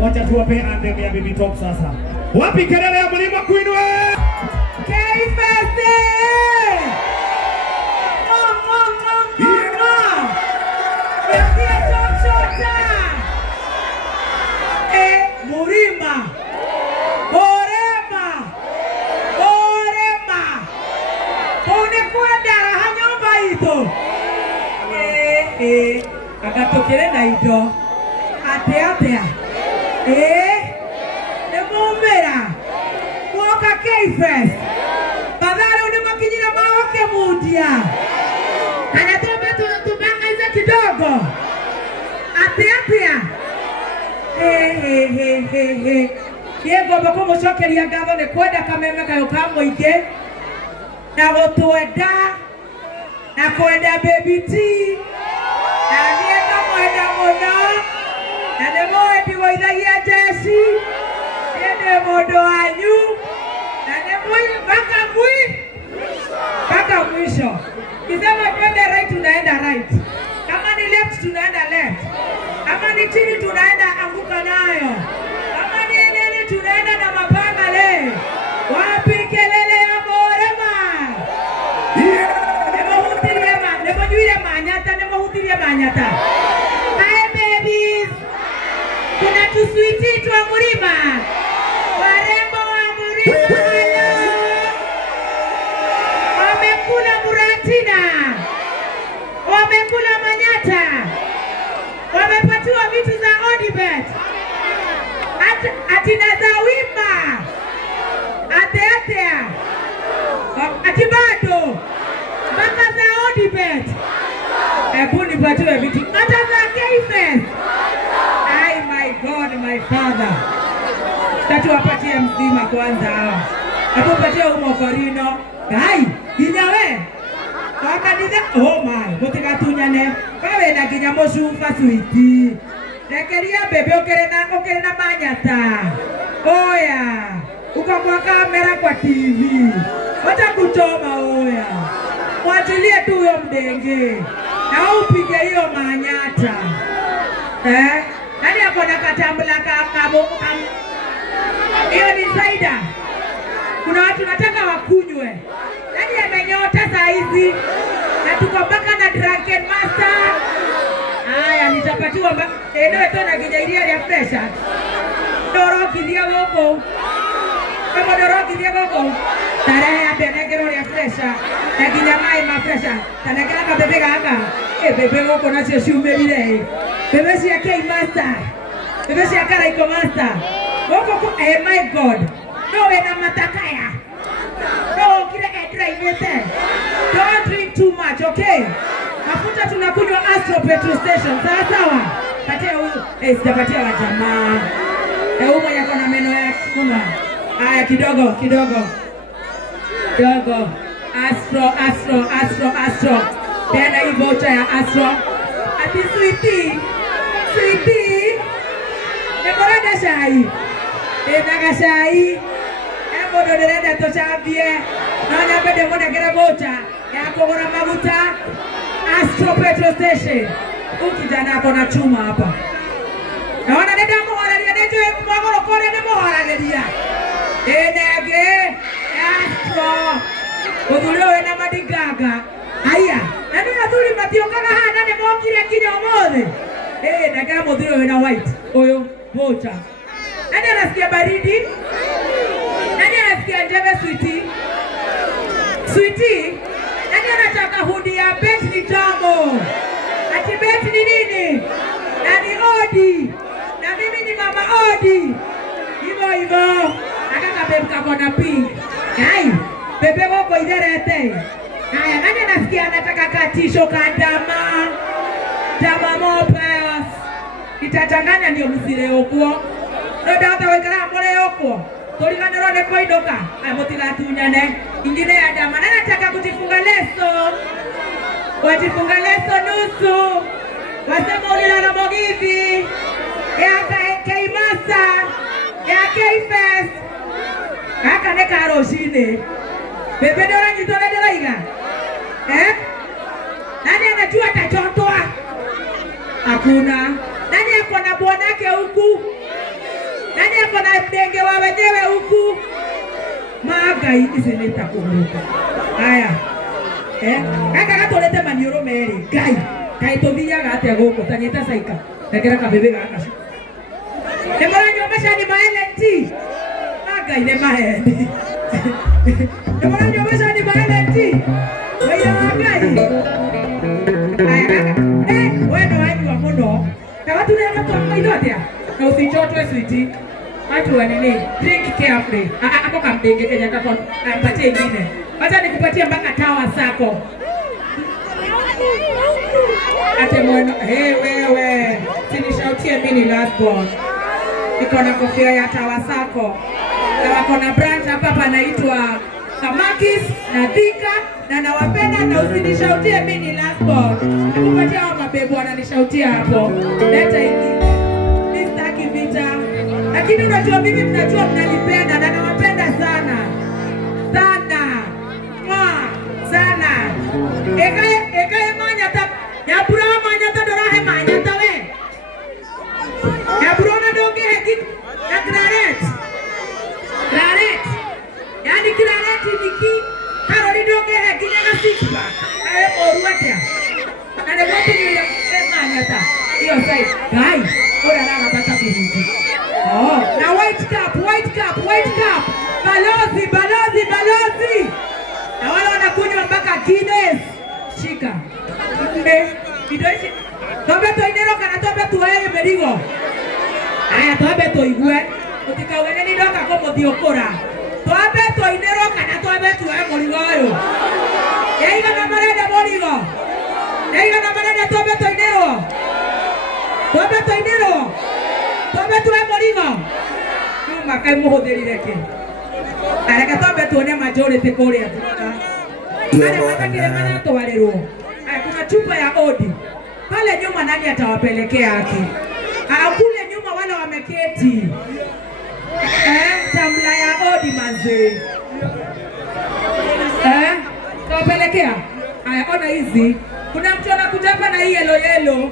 Wacha tuwape anthem ya Baby Top sasa. Wapi kelele ya mlima kuinua? K-Fest! Murima! Orema! Unekwenda hanyumba ito! Agatokere na ito. Atea. Nemumbera. Mwoka K-Fest. Badhari unimakinyina maoke mundia. Anatema tumangaiza kidogo. Atea. Yego bako mushokeria ngatho ni kwenda kameme kayo kamwe ige. Na gutwenda. Na kwenda Baby T. Na nienda kwenda muno. Na nemoendi waithagia jesi. Nende modo anyu. Na nemoi mpaka mwisho. Kisema twende right tunaenda right. Kama ni left tunaenda left. Kama ni chini tunaenda anguka nayo. Kama ni nene tunaenda na mapanga le. Wapi kelele ya Morema? Nemohutirie manyata. Hi babies. Kuna tuswiti twa Murima. Warembo wa Murima. Wamekula muratina. Wamekula manyata. Wamepatiwa vitu za Odibet. Atina za wima. Atea. Atibado. Baka za Odibet. Ebu nipatiwe vitu. Hata za K-Fest. Ay, my God, my Father. Tatu wapatie mzima kwanza hawa. Ebu patie umokorino. Hai, ginyawe. Wakadiza, oh my, mutika tunyane. Kawe na ginyamo shufa suiti. Rekeria bebe okere na manyata. Oya. Uko kwa kamera kwa TV. Wacha kuchoma oya. Mwachilie tu huyo mdenge. Na upige hiyo manyata. Nani hapo na katambula kamo? Hiyo ni cider. Kuna watu nataka wakunywe. Nani amenyota saa hizi? Na tuko mpaka na Drunken Master. Haya nitapatiwa ndio tena kijairia ya pressure. Doroki dia goko. Kama doroki dia goko. Tarehe ya benegero ya pressure. Na kinyamai ma pressure. Tanekana ka bebe gaga. Bebe goko na sio shume bile. Bebe si ya K-Master. Bebe si ya Karaiko Master. Goko my God. No ena matakaya. No kile drive. Don't drink too much, okay? Mafuta tunakunywa Astro Petrol Station. Sawa. Patia huyu. Sijapatia wa jamaa. Huyu mwenye kona meno yake. Kuna. Haya kidogo. Astro. Tena hii voucher ya Astro. Ati sweetie. Nekorada shai. Naga shai. Ebodo dereda tochambie. Nanya bede mwana kera voucher. Ya kogora maguta. Astro Petrol Station. Ukijana kona chuma hapa. Naona dada muhararia nejo mwagoro kore ne muhararia. Enege Astro. Udhulio na madigaga. Aya. Nani adhuli matiokaga hana ne mokire kinya omode. Daga mudhulio na white. Oyo voucher. Nani anasikia baridi? Nani anasikia njeve sweetie? Nani anataka hudi ya bet ni tamu? Ati bet ni nini? Nani Odi? Na mimi ni mama Odi. Hivyo. Akaka bebe kakona pink. Hai, bebe wako iderete. Haya, nani anasikia anataka katisho kadama? Dama mopes. itachanganya ndio msile huko. Ndio hata wekala mbole huko. Tulikanero ne koidoka. Motigatunyane. Ingine ya dama. Nani nataka kujifunga leso? Wajifunga leso nusu. Wasema ulilala Mogithi. Ya K-Master. Ya K-Fest. Kaka ne karoshine. Bebe dora nyitole dora iga. Nani anajua atachotoa? Hakuna. Nani ako na bwanake huku? Nani ako na mdenge wa wenyewe huku? Magai isileta kumruka. Haya. Kaka katolete manioro meri. Gai. Kai tobia gate agoko tanyeta saika. Nekera kabebe gaka. Emora nyomesha ni maelenti. Magai ne mahendi. Emora nyomesha ni maelenti. Wewe magai. Wewe wani wa mono. Kama tunaweza kwa idotia. Na usichotwe sweetie. Watu wanene drink carefully. Hapo kamdenge Kenya kwa ampatie ingine. Acha nikupatie mpaka tawa sako. Ate mwana, wewe. Sinishautie mimi last born. Niko na kofia ya tawa sako. Na wako na branch hapa panaitwa Kamakis na Thika na nawapenda na usinishautie mimi last born. Nikupatia hao mabebu wananishautia hapo. Leta hivi. Mistaki vita. Lakini unajua mimi mnajua mnanipenda na nawapenda sana. Sana. Sana. Ekae manyata. Ya pura manyata dorahe manyata we. Ya pura na doge hekit. Ya claret. Claret. Yani claret niki. Karoli doge hekit na sixpa. Ae oruatea. Ane wote ni ya manyata. Iyo sai. Gai. Ora raga tata kuhusu. Na white cap. Balozi. Na wale wanakunywa mpaka Guinness. Shika. Kidoishi. Tobe to inero kana tobe to wewe merigo. Aya tobe to igwe. Utikawene ni doka komo diokora. Tobe to inero kana tobe to wewe morigo yo. Yaiga na marenda morigo. Yaiga na marenda tobe to inero. Tobe to wewe morigo. Kama kai muhodherire ke. Areka tobe to ne majority kore atuka. Wale wakakile mana towarero. Kuna chupa ya odi. Pale nyuma nani atawapelekea haki? Kule nyuma wale wameketi. Tamla ya odi mazee. Tawapelekea. Ona hizi. Kuna mtu anakuja hapa na hii yellow.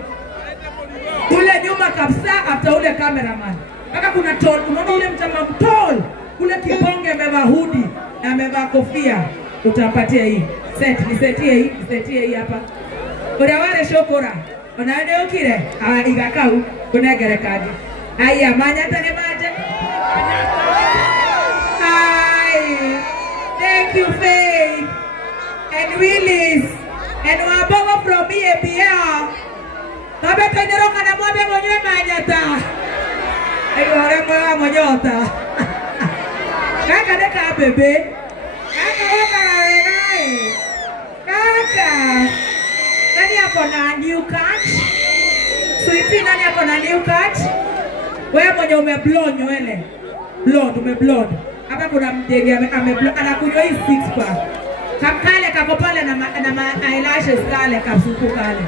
Kule nyuma kabisa after ule cameraman. Kaka kuna tall, unaona ule mtama tall. Kule kibonge amevaa hoodie na amevaa kofia. Utampatia hii. Setie hii hapa. Kuna wale shokora. Unaende ukire? Igakau. Kuna gerekadi. Aya, manyata ne maje. Hi. Thank you, Faye. And Willis. And Wabogo from EABL. Kabeta niroka na mwabe mwenyewe manyata. Ayo wale mwenyota. Kaka deka bebe. Kaka waka wewe. Kaka. Nani yako na new cut? Sweetie nani yako na new cut? Wewe mwenye umeblonde nywele. Umeblonde. Hapa kuna mdege ameblonde anakunywa hii six pack. Kakale kako pale na eyelashes kale kapsuku kale.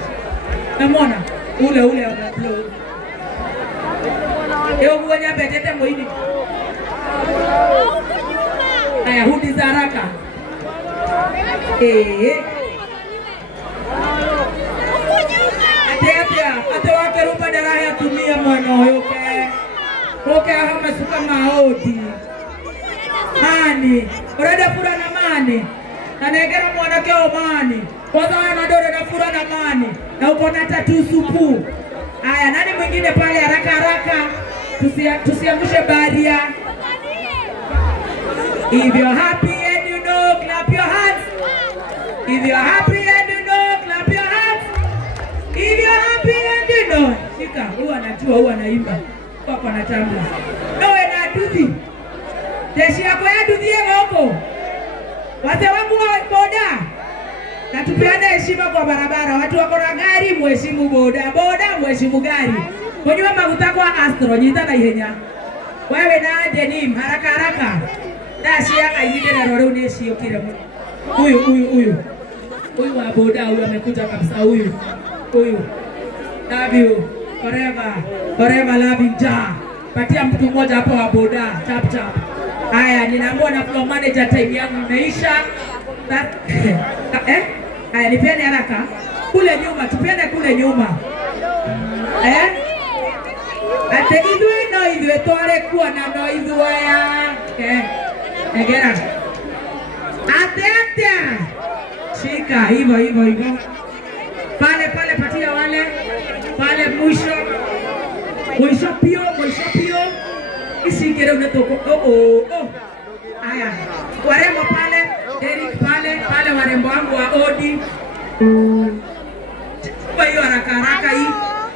Umeona? Ule ameblonde. Leo ngoja betete moini. Aya hudi za haraka. Ate wake rupa daraha ya tumia mwana yoke. Koke hama suka maodi. Mani. Urada fura na mani. Na negera mwana keo mani. Kwanza wana dore na fura na mani. Na uko na tatu supu. Aya nani mwingine pale haraka. Tusiangushe baria. If you're happy and you know, clap your hands. If you're happy and you know, clap your hands. If you're happy and you know. Shika, huwa anaimba. Kwa natambla. Nowe na duthi. Jeshi yako ya duthi huko. Wazee wangu wa boda. Na tupeane heshima kwa barabara. Watu wako na gari, mheshimu boda. Boda, mheshimu gari. Kunywa maguta kwa Astro nyita na ihenya. Wewe na Denim haraka haraka. Dashia aidire roro ni cio kire mu. Huyu wa boda huyu amekuja kabisa huyu. Love you forever loving Ja. Patia mtu mmoja hapo wa boda chap. Haya ninaambiwa na floor manager time yangu imeisha. Haya nipende haraka. Kule nyuma tupende kule nyuma. Ate idwe tore kuona no idwe ya. Egera. Ate. Shika hivyo. Pale patia wale. Pale mwisho pio. Isikere unatoko. Haya. Warembo pale, Derek pale warembo wangu wa Odi. Kwa hiyo haraka hii,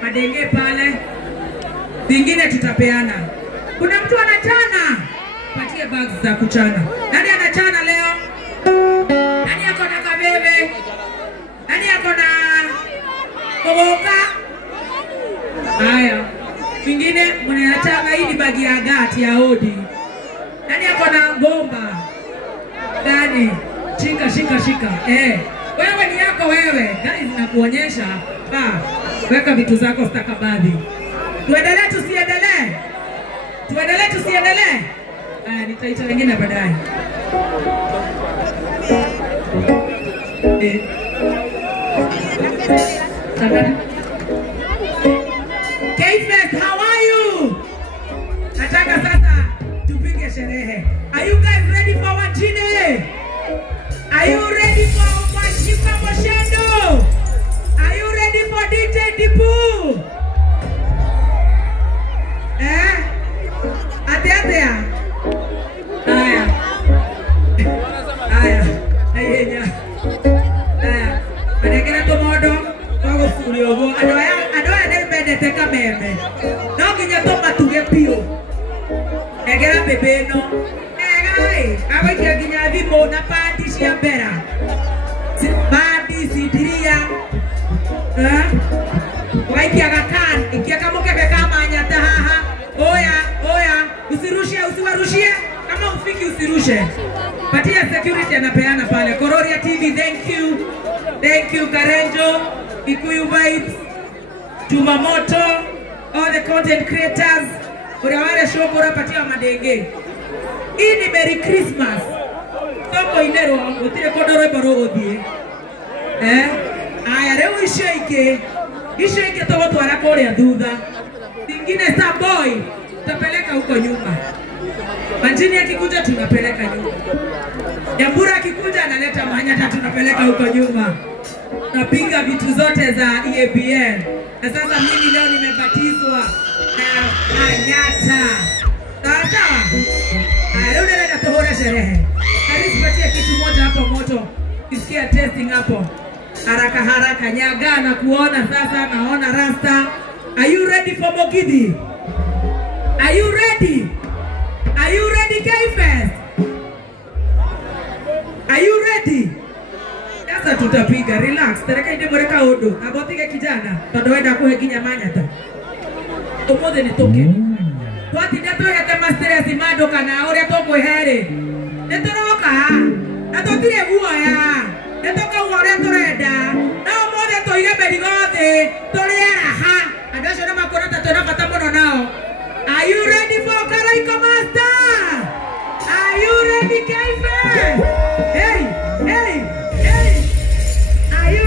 madenge pale. Vingine tutapeana. Kuna mtu anachana. Patie bags za kuchana. Nani anachana leo? Nani ako na kabebe? Nani ako na koboka? Haya. Vingine mnachana hii ni bagi ya gati ya Odi. Nani ako na ngomba? Gani? Shika. Wewe ni yako wewe. Gani zinakuonyesha? Weka vitu zako stakabadhi. Tuendelee tusiendelee? Nitaita wengine baadaye. K-Fest, how are you? Nataka sasa tupige sherehe. Are you guys ready for Wachine? Are you ready for Wachika Moshendo? Are you ready for DJ Dipu? Ate. Haya. Anegera tomodo kwa studio. Adoya ne bedete kameme. No ginya to matuge pio. Egera bebeno. Awekia ginya vimo na pandi cia mbera. Pandi sidiria. Waikia gakan, ikia kamukebe kama nyata haha. Oya, usiwarushie. Kama ufiki usirushe. Patia security anapeana pale. Kororia TV, thank you Karenjo, Kikuyu Vibes, Tumamoto, all the content creators. Urawale shokora patia madenge. Hii ni Merry Christmas. Soko inero utire kodoro borogo die. Aya leo isheike to watu warakore ya thutha. Ingine Star Boy tutapeleka huko nyuma. Manjini akikuja tunapeleka nyuma. Nyambura akikuja analeta manyata tunapeleka huko nyuma. Tunapinga vitu zote za EABN. Na sasa mimi leo nimebatizwa na manyata. Sawa? Leo nenda tohora sherehe. Karibu patie kitu moja hapo moto. Kisikia testing hapo. Haraka nyaga na kuona sasa naona rasta. Are you ready for Mogidi? Are you ready? Are you ready K-Fest? Are you ready? Sasa tutapiga, relax. Tereka inde moreka odo. Agotige kijana. Todoenda kuhe kinyamanyata. Tomode ni toke. Twati neto yete masteresi mado kana ore toko here. Neto roka. Neto tire bua ya. Neto ka ore toreda. Na omode to ire berigode. Toriera ha. Adasho na makona tatona patamono nao. Are you ready for Karaiko Master? Are you ready, K-Fest? Hey. Are you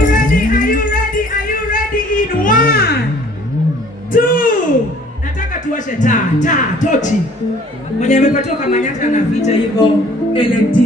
ready in 1, 2. Nataka tuwashe tochi. Mwenye amepatoka manyata na vita hivyo LNT.